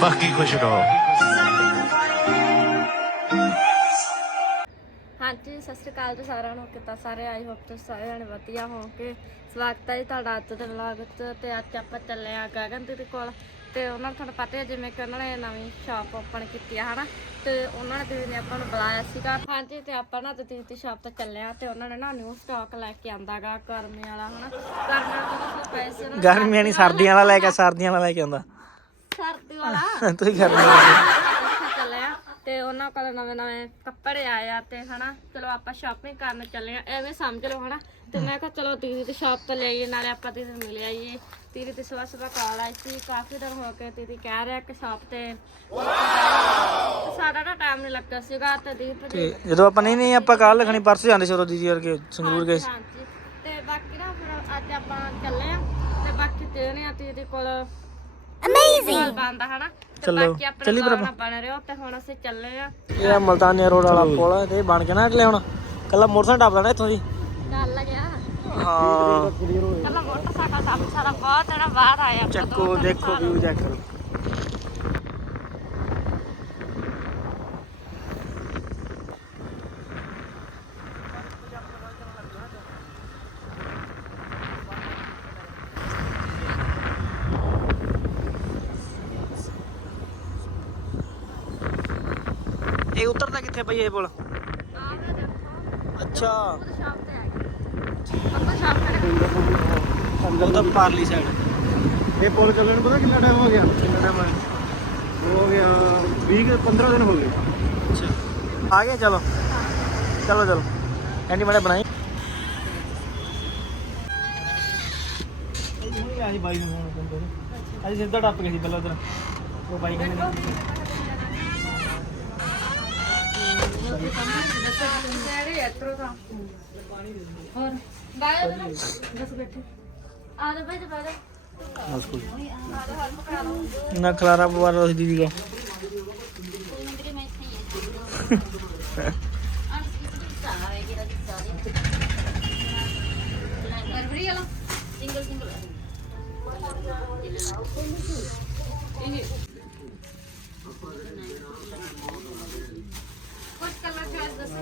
ਬਾਕੀ ਖੁਸ਼ ਰਹੋ। ਹਾਂਜੀ ਸਤਿ ਸ਼੍ਰੀ ਅਕਾਲ ਜੀ ਸਾਰਿਆਂ ਨੂੰ। ਕਿੱਦਾਂ ਸਾਰੇ ਆਈ ਹੋਪ ਤੁਸੀਂ ਸਾਰੇ ਜਣੇ ਵਧੀਆ ਹੋਵੋਗੇ। ਸਵਾਗਤ ਹੈ ਜੀ ਤੁਹਾਡਾ ਅੱਜ ਦੇ ਵਲੌਗ 'ਚ ਤੇ ਅੱਜ ਆਪਾਂ ਚੱਲੇ ਆ ਗਗਨ ਦੀਦੀ ਕੋਲ। ਤੇ ਉਹਨਾਂ ਨੂੰ ਤੁਹਾਨੂੰ ਪਤਾ ਹੈ ਜਿਵੇਂ ਕਿ ਉਹਨਾਂ ਨੇ ਨਵੀਂ ਸ਼ਾਪ ਓਪਨ ਕੀਤੀ ਆ ਹਨਾ? ਤੇ ਉਹਨਾਂ ਨੇ ਦੀਦੀ ਨੇ ਆਪਾਂ ਨੂੰ ਬੁਲਾਇਆ ਸੀਗਾ। ਹਾਂਜੀ ਤੇ ਆਪਾਂ ਨਾ ਤੇ ਦੀਦੀ ਦੀ ਸ਼ਾਪ ਤੇ ਚੱਲੇ ਆ ਤੇ ਉਹਨਾਂ ਨੇ ਨਾ ਨਿਊ ਸਟਾਕ ਲੈ ਕੇ ਆਂਦਾਗਾ ਗਰਮੀ ਵਾਲਾ ਹਨਾ? ਗਰਮੀ ਵਾਲਾ ਤਾਂ ਪੈਸੇ ਗਰਮੀਆਂ ਨਹੀਂ ਸਰਦੀਆਂ ਵਾਲਾ ਲੈ ਕੇ ਸਰਦੀਆਂ ਵਾਲਾ ਲੈ ਕੇ ਆਉਂਦਾ। ਸਰਦੀ ਵਾਲਾ ਤੂੰ ਹੀ ਗਰਮੀ ਵਾਲਾ ਉੱਥੇ ਚੱਲੇ ਆ ਤੇ ਉਹਨਾਂ ਕੋਲ ਨਵੇਂ ਨਵੇਂ ਕੱਪੜੇ ਆਏ ਆ ਤੇ ਹਨਾ ਚਲੋ ਆਪਾਂ ਸ਼ਾਪਿੰਗ ਕਰਨ ਚੱਲੇ ਆ। ਐਵੇਂ ਸਮਝ ਲਓ ਹਨਾ। ਤੇ ਮੈਂ ਕਿਹਾ ਚਲੋ ਦੀਦੀ ਦੀ ਸ਼ਾਪ ਤੋਂ ਲਈਏ ਨਾਲੇ ਆਪਾਂ ਦੀਦੀ ਨੂੰ ਮਿਲ ਆਈਏ। ਦੀਦੀ ਤੇ ਸਵੇਰ ਸਵੇਰ ਕਾਲ ਆਈ ਸੀ ਕਾਫੀ ਦਿਨ ਹੋ ਗਏ ਦੀਦੀ ਕਹਿ ਰਿਹਾ ਕਿ ਸ਼ਾਪ ਤੇ। ਤੇ ਸਾਡਾ ਨਾ ਟਾਈਮ ਨਹੀਂ ਲੱਗਾ ਸੀਗਾ ਤੇ ਦੀਦੀ ਤੇ ਤੇ ਜਦੋਂ ਆਪਾਂ ਨਹੀਂ ਨਹੀਂ ਆਪਾਂ ਕੱਲ ਲਖਣੀ ਪਰਸੋਂ ਜਾਂਦੇ ਸੀ ਉਦੋਂ ਦੀਦੀ ਵਰਗੇ ਸੰਗਰੂਰ ਗਏ ਸੀ। ਹਾਂਜੀ। ਤੇ ਬਾਕੀ ਨਾ ਫਿਰ ਅੱਜ ਆਪਾਂ ਚੱਲੇ ਆ ਤੇ ਬਾਕੀ ਦੇਣੇ ਆ ਦੀਦੀ ਕੋਲ। ਅਮੇਜ਼ਿੰਗ ਬੰਦਾ ਹਨਾ? ਤੇ ਚੱਲੋ, ਬਾਕੀ ਆਪਣੇ ਚੱਲੀ vlog ਨਾਲ ਬਣੇ ਰਹੋ ਤੇ ਹੁਣ ਅਸੀਂ ਚੱਲੇ ਆ ਇਹ ਆ ਮਲਤਾਨੀਆ ਰੋਡ ਵਾਲਾ ਪੁਲ ਆ ਤੇ ਇਹ ਬਣ ਕੇ ਨਾ ਅਗਲੇ ਹੁਣ। ਕੱਲਾ ਮੋਟਰਸਾਈਕਲ ਟੱਪ ਲੈਣਾ ਇੱਥੋਂ ਦੀ। ਗੱਲ ਲੱਗਿਆ। ਹਾਂ। ਕੱਲਾ ਮੋਟਰਸਾਈਕਲ ਦਾ ਸਾਰਾ ਬਹੁਤ ਜਣਾ ਬਾਹਰ ਆਇਆ ਚੱਕੋ ਦੇਖੋ ਵੀਊ ਚੈੱਕ ਕਰੋ। ਇਹ ਉਤਰਦਾ ਕਿੱਥੇ ਪਈ ਇਹ ਪੁਲ ਅੱਛਾ। ਉਹ ਤਾਂ ਪਾਰਲੀ ਸਾਈਡ ਇਹ ਪੁਲ ਚੱਲਣ ਪਤਾ ਕਿੰਨਾ ਟਾਈਮ ਹੋ ਗਿਆ? ਕਿੰਨਾ ਟਾਈਮ ਹੋ ਗਿਆ? 20 15 ਦਿਨ ਹੋ ਗਏ। ਅੱਛਾ। ਆ ਗਏ ਚਲੋ। ਚਲੋ ਚਲੋ। ਐਂਡੀ ਮੈਨੇ ਬਣਾਈ। ਆਜੀ ਬਾਈ ਨੂੰ ਫੋਨ ਕਰਦੇ ਅੱਜ ਸਿੱਧਾ ਟੱਪ ਗਏ ਸੀ ਪਹਿਲਾਂ ਉਧਰ। ਉਹ ਬਾਈ ਕਹਿੰਦੇ ਨੇ ਜਿਹੜੇ ਇਤਰੋ ਤਾਂ ਹੋਰ ਬਾਏ ਬਸ ਕੋਈ ਨਾ ਖਲਾਰਾ ਪਵਾ ਰੋ ਦੀਦੀ ਕੋ।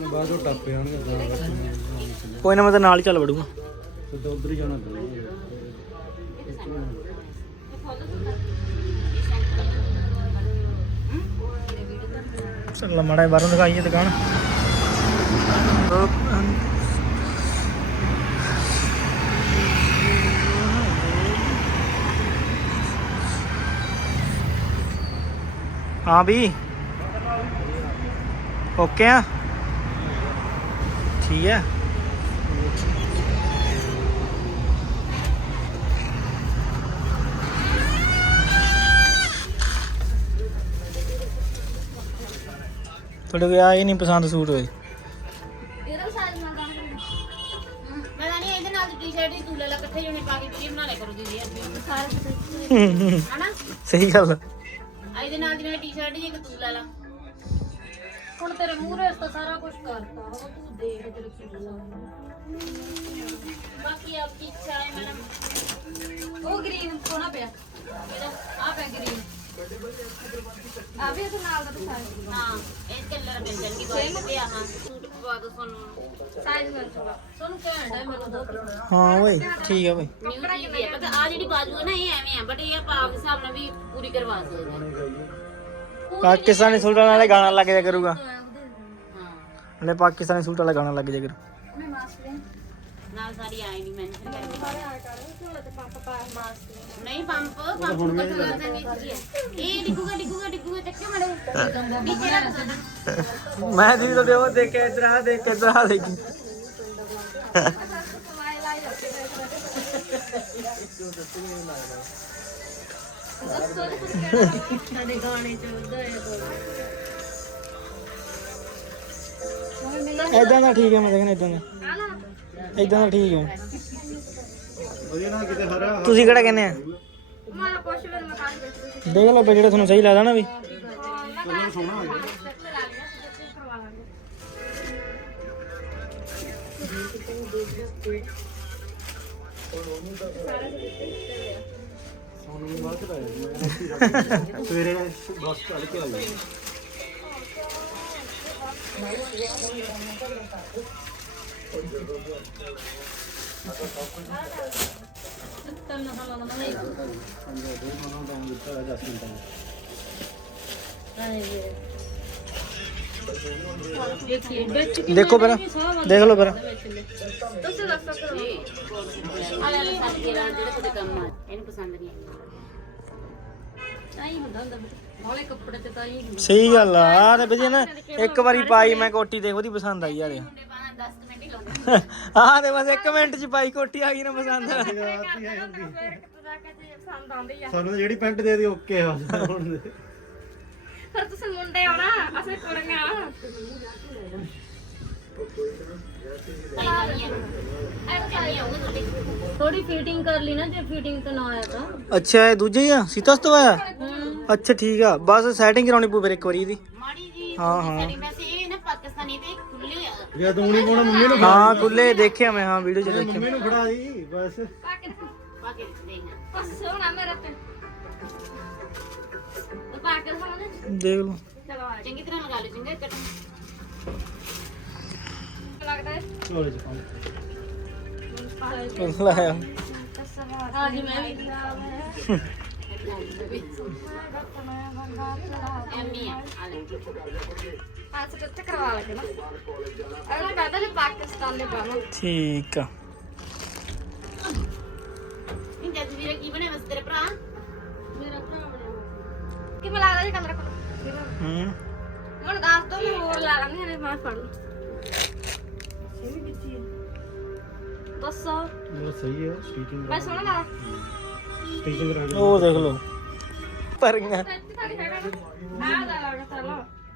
ਬਾਅਦੋਂ ਟੱਪ ਜਾਣਗੇ ਕੋਈ ਨਾ ਮੈਂ ਤਾਂ ਨਾਲ ਹੀ ਚੱਲ ਵੜੂਗਾ। ਸਿੱਧਾ ਉਧਰ ਹੀ ਜਾਣਾ ਪਊਗਾ ਚੱਲ ਮੜਾ ਬਾਹਰੋਂ ਦਿਖਾਈਏ ਦੁਕਾਨ। ਹਾਂ ਵੀ। ਓਕੇ ਆ? ਠੀਕ ਹੈ। ਤੁਹਾਡੇ ਕੋਈ ਆ ਇਹ ਨਹੀਂ ਪਸੰਦ ਸੂਟ ਹੋਏ ਇਹਦਾ ਸਾਈਜ਼ ਮੰਗਾ ਮੈਂ ਤਾਂ ਨਹੀਂ ਇਹਦੇ ਨਾਲ ਦੀ ਟੀ-ਸ਼ਰਟ ਹੀ ਤੂੰ ਲੈ ਲੈ ਇਕੱਠੇ ਜਣੇ ਪਾ ਕੇ ਵੀਡੀਓ ਬਣਾ ਲੈ ਕਰੋ ਦੀਦੀ ਅੱਜ ਸਾਰੇ ਹਨਾ? ਸਹੀ ਗੱਲ ਆ। ਇਹਦੇ ਨਾਲ ਦੀ ਟੀ-ਸ਼ਰਟ ਹੀ ਇੱਕ ਤੂੰ ਲੈ ਲਾ। ਹੁਣ ਤੇਰੇ ਮੂਹਰੇ ਤਾਂ ਸਾਰਾ ਕੁਝ ਕਰਤਾ। ਤੂੰ ਦੇਖ ਤੇਰੇ ਕੀ ਬਾਕੀ ਆਪ ਕੀ ਇੱਛਾ ਹੈ ਮੈਡਮ। ਉਹ ਗ੍ਰੀਨ ਸੋਹਣਾ ਪਿਆ। ਇਹਦਾ ਆ ਪਿਆ ਗ੍ਰੀਨ ਆ ਵੀ ਇਹਦੇ ਨਾਲ ਦਾ ਤਾਂ ਸਾਈਜ਼ ਹਾਂ ਇਹ ਕਲਰ ਮਿਲ ਜਾਣਗੇ ਬਾਈ ਤੇ ਆਹ ਸੂਟ ਪਵਾ ਦੋ ਤੁਹਾਨੂੰ। ਸਾਈਜ਼ ਮਿਲ ਜੂਗਾ ਤੁਹਾਨੂੰ ਘੈਂਟ ਹੈ ਮੈਨੂੰ ਦੋ ਹਾਂ ਓਏ ਠੀਕ ਆ ਬਈ। ਨਿਊ ਚੀਜ਼ ਹੈ ਪਤਾ ਆ ਜਿਹੜੀ ਬਾਜੂ ਹੈ ਨਾ ਇਹ ਐਵੇਂ ਆ ਬਟ ਇਹ ਆਪਾਂ ਆਪ ਦੇ ਹਿਸਾਬ ਨਾਲ ਵੀ ਪੂਰੀ ਕਰਵਾ ਸਕਦੇ ਹਾਂ। ਪਾਕਿਸਤਾਨੀ ਸੂਟ ਵਾਲੇ ਗਾਣਾ ਲੱਗ ਜਾ ਕਰੂਗਾ। ਹਲੇ ਪਾਕਿਸਤਾਨੀ ਸੂਟ ਵਾਲਾ ਗਾਣਾ ਲੱਗ ਜਾ ਮੈਂ ਮਾਸਕ ਲੈ ਨਾਲ ਸਾਰੀ ਆਈ ਨਹੀਂ ਮੈਂਸ਼ਨ ਕਰਕੇ ਸਾਰੇ ਆ ਕਰ ਝੋਲੇ ਤੇ ਪੰਪ ਪਾ ਮਾਸਕ ਨਹੀਂ ਪੰਪ ਪੰਪ ਕੱਟ ਕਰ ਦਾਂਗੇ ਹੈ ਇਹ ਡਿੱਗੂਗਾ ਡਿੱਗੂਗਾ ਡਿੱਗੂਗਾ ਚੱਕਿਓ ਮੜੇ ਰੱਖ ਦੇਣਾ ਮੈਂ ਦੀਦੀ ਉਹ ਦੇਖ ਕੇ ਇਧਰ ਆ ਦੇਖ ਕੇ ਇਧਰ ਆ ਦੇਖੀ ਸਾਡੇ ਗਾਣੇ ਚ ਹੈ ਇਦਾਂ ਦਾ ਠੀਕ ਹੈ ਮੈਂ ਦੇਖਣਾ ਇਦਾਂ ਦਾ। ਇਦਾਂ ਦਾ ਠੀਕ ਹੈ। ਵਧੀਆ ਨਾ ਕਿਤੇ ਹਰਾ ਤੁਸੀਂ ਕਿਹੜਾ ਕਹਿੰਦੇ ਆ? ਦੇਖ ਲਓ ਜਿਹੜਾ ਤੁਹਾਨੂੰ ਸਹੀ ਲੱਗਦਾ ਨਾ ਵੀ? ਸਵੇਰੇ ਬੱਸ ਚੜ ਕੇ ਆਈ ਦੇਖੋ ਫਿਰ ਦੇਖ ਲਓ ਫਿਰ ਤੁਸੀਂ ਦੱਸੋ ਕਰੋ ਆਲੇ ਆਲੇ ਸਾਡੇ ਜਿਹੜੇ ਤੁਹਾਡੇ ਕੰਮ ਆ ਇਹਨੂੰ ਪਸੰਦ ਨਹੀਂ ਆਈ। ਆਈ ਹੁੰਦਾ ਹੁੰਦਾ ਮੋਲੇ ਕੱਪੜੇ ਤੇ ਤਾਂ ਹੀ ਹੁੰਦੇ ਸਹੀ ਗੱਲ ਆ ਆਹ ਤੇ ਬਜੀ ਨਾ ਇੱਕ ਵਾਰੀ ਪਾਈ ਮੈਂ ਕੋਟੀ ਤੇ ਉਹਦੀ ਪਸੰਦ ਆਈ ਯਾਰ ਪਾਣਾ 10 ਮਿੰਟ ਹੀ ਲਾਉਂਦੇ ਆਹ ਤੇ ਬਸ 1 ਮਿੰਟ ਚ ਪਾਈ ਕੋਟੀ ਆ ਗਈ ਨਾ ਪਸੰਦ ਆਉਂਦੀ ਆ ਸਾਨੂੰ ਤਾਂ ਜਿਹੜੀ ਪੈਂਟ ਦੇ ਦੀ ਓਕੇ ਆ ਹੁਣ ਦੇ ਫਿਰ ਤੁਸੀਂ ਮੁੰਡੇ ਆਉਣਾ ਅਸੀਂ ਕੁੜੀਆਂ ਥੋੜੀ ਫਿਟਿੰਗ ਕਰ ਲਈ ਨਾ ਜੇ ਫਿਟਿੰਗ ਤਾਂ ਨਾ ਆਇਆ ਤਾਂ ਅੱਛਾ ਇਹ ਦੂਜੇ ਹੀ ਆ ਸੀਤਸ ਤੋਂ ਆਇਆ ਅੱਛਾ ਠੀਕ ਆ। ਬਸ ਸੈਟਿੰਗ ਕਰਾਉਣੀ ਪਊ ਫਿਰ ਇੱਕ ਵਾਰੀ ਇਹਦੀ। ਮਾੜੀ ਜੀ ਹਾਂ ਹਾਂ। ਵੈਸੇ ਇਹ ਨਾ ਪਾਕਿਸਤਾਨੀ ਤੇ ਖੁੱਲੇ ਆ। ਜੇ ਤੂੰ ਨਹੀਂ ਪਾਉਣਾ ਮੰਮੀ ਨੂੰ ਹਾਂ ਖੁੱਲੇ ਦੇਖਿਆ ਮੈਂ ਹਾਂ ਵੀਡੀਓ ਚ ਦੇਖਿਆ। ਮੰਮੀ ਨੂੰ ਫੜਾ ਦੀ ਬਸ। ਪਾ ਕੇ ਦੇਖਣਾ ਬਸ ਸੋਹਣਾ ਮੇਰਾ ਤੇ। ਤੇ ਪਾ ਕੇ ਦੇਖ ਲਓ। ਚਲੋ ਆ ਚੰਗੀ ਤਰ੍ਹਾਂ ਲਗਾ ਲਓ ਚੰਗਾ ਕੱਟ ਲੱਗਦਾ ਹੈ? ਝੋਲੇ ਚ ਪਾਉਂ ਲਾਇਆ। ਹਾਂ ਜੀ ਮੈਂ ਵੀ। ਦੇ ਠੀਕ ਆ। ਇਹ ਜੱਜ ਵੀਰੇ ਕੀ ਬਣਿਆ ਵਸ ਤੇਰੇ ਭਰਾ ਮੇਰਾ ਭਰਾ ਬਣਿਆ ਕੀ ਬੁਲਾ ਜੀ ਕਮਰਾ ਕੋਲ ਹੂੰ। ਹੁਣ ਦੱਸ ਦੋ ਮੈਂ ਹੋਰ ਲਾ ਲਾਂਗੀ ਹਲੇ ਮੈਂ ਫੜ ਲੂ ਦੱਸੋ ਇਹ ਸਹੀ ਹੈ ਸਟੀਚਿੰਗ ਮੈਂ ਸੋਹਣਾ ਲਾ ਸਟੀਚਿੰਗ ਕਰਾ ਕੇ ਉਹ ਦੇਖ ਲਓ। ਪਰੀਆਂ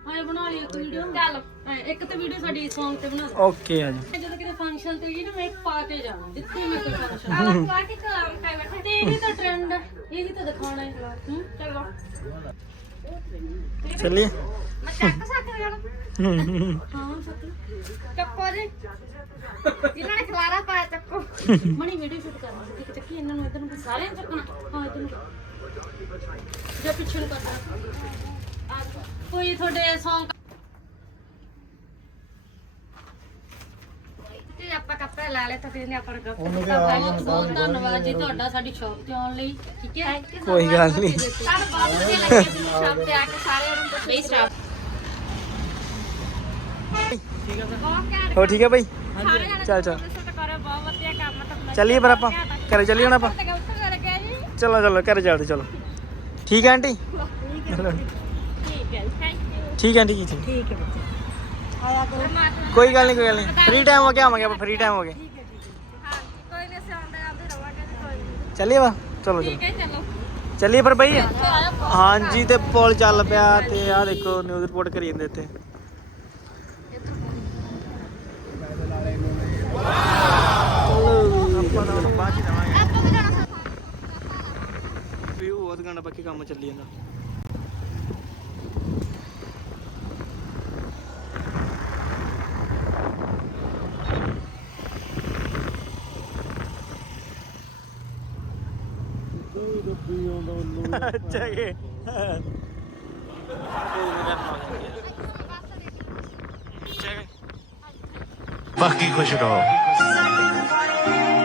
ਹਾਂ ਬਣਾ ਲਈ ਇੱਕ ਵੀਡੀਓ ਚੱਲ ਇੱਕ ਤਾਂ ਵੀਡੀਓ ਸਾਡੀ Song ਤੇ ਬਣਾ ਓਕੇ ਆ ਜੀ। ਜਦੋਂ ਕਿਤੇ ਫੰਕਸ਼ਨ ਤੇ ਗਈ ਨਾ ਮੈਂ ਪਾ ਕੇ ਜਾਣਾ ਜਿੱਥੇ ਮੈਂ ਕੋਈ ਫੰਕਸ਼ਨ ਆ ਪਾ ਕੇ ਕਲਾਮ ਖਾਈ ਬੈਠੇ ਤੇ ਇਹੀ ਤਾਂ ਟ੍ਰੈਂਡ ਇਹੀ ਤਾਂ ਦਿਖਾਉਣਾ ਹੈ ਹੂੰ ਚਲੋ। ਚੱਲੀਏ। ਮੈਂ ਚੱਕ ਸਕਦਾ ਹਾਂ ਹਾਂ ਸੱਚ ਚੱਕੋ ਜੀ ਇਹਨਾਂ ਨੇ ਖਲਾਰਾ ਪਾਇਆ ਚੱਕੋ। ਮਣੀ ਵੀਡੀਓ ਸ਼ੂਟ ਕਰਨਾ ਸੀ ਚੱਕੀ ਇਹਨਾਂ ਨੂੰ ਇਧਰ ਨੂੰ ਸਾਰਿਆਂ ਨੂੰ ਚੱਕਣਾ। ਹਾਂ ਇਧਰ ਨੂੰ। ਜਾਂ ਪਿੱਛੇ ਨੂੰ ਕਰਨਾ ਕੋਈ ਤੁਹਾਡੇ Song ਤੇ ਆਪਾਂ ਕੱਪੜੇ ਲਾ ਲਏ ਤਾਂ ਫਿਰ ਆਪਾਂ ਨੂੰ ਕੱਪੜੇ ਬਹੁਤ ਬਹੁਤ ਧੰਨਵਾਦ ਜੀ ਤੁਹਾਡਾ ਸਾਡੀ ਸ਼ੌਪ ਤੇ ਆਉਣ ਲਈ ਠੀਕ ਹੈ? ਕੋਈ ਗੱਲ ਨਹੀਂ। ਸਾਨੂੰ ਬਹੁਤ ਵਧੀਆ ਲੱਗਿਆ ਤੁਹਾਨੂੰ ਸ਼ਾਮ ਤੇ ਆ ਕੇ ਸਾਰਿਆਂ ਨੂੰ ਤੁਸੀਂ ਬਈ ਸਟਾਫ ਬਹੁਤ ਘੈਂਟ ਹੋ ਠੀਕ ਹੈ ਬਾਈ? ਸਾਰੇ ਜਣੇ ਚੱਲ। ਚੱਲ ਵਿਜ਼ਿਟ ਕਰੋ ਬਹੁਤ ਵਧੀਆ ਕੰਮ ਤਾਂ ਚੱਲੀਏ ਫਿਰ ਆਪਾਂ। ਘਰੇ ਚੱਲੀਏ ਹੁਣ ਆਪਾਂ। ਤੇ ਉੱਥੇ ਕਰ ਗਿਆ ਜੀ। ਚਲੋ ਚਲੋ ਘਰੇ ਚੱਲਦੇ ਚਲੋ। ਠੀਕ ਹੈ ਆਂਟੀ? ਚਲੋ ਠੀਕ ਹੈ ਥੈਂਕ ਯੂ ਠੀਕ ਹੈ ਆਂਟੀ ਜੀ ਠੀਕ। ਠੀਕ ਹੈ ਬੱਚੇ। ਆਇਆ ਕਰੋ। ਕੋਈ ਗੱਲ ਨਹੀਂ ਕੋਈ ਗੱਲ ਨਹੀਂ। ਫ੍ਰੀ ਟਾਈਮ ਹੋ ਗਿਆ ਆਵਾਂਗੇ ਆਪਾਂ ਫ੍ਰੀ ਟਾਈਮ ਹੋ ਗਏ ਹਾਂ ਕੋਈ ਨਹੀਂ ਅਸੀਂ ਆਉਂਦੇ ਆਉਂਦੇ ਰਵਾਂਗੇ ਜੀ, ਕੋਈ ਨਹੀਂ। ਚੱਲੀਏ ਵਾ ਚਲੋ ਚਲੋ। ਠੀਕ ਹੈ ਚਲੋ। ਚੱਲੀਏ ਫਿਰ ਬਈ। ਹਾਂਜੀ ਤੇ ਪੁਲ ਚੱਲ ਪਿਆ ਤੇ ਆਹ ਦੇਖੋ ਨਿਊਜ਼ ਰਿਪੋਰਟ ਕਰੀ ਜਾਂਦੇ ਇੱਥੇ। ਆਪਾਂ ਤਾਂ ਹੁਣ ਬਾਅਦ ਚ ਜਾਵਾਂਗੇ ਆਪਾਂ ਵੀ ਚੱਲੀ ਜਾਂਦਾ ਅੱਛਾ ਕਿ ਬਾਕੀ ਖੁਸ਼ ਰਹੋ।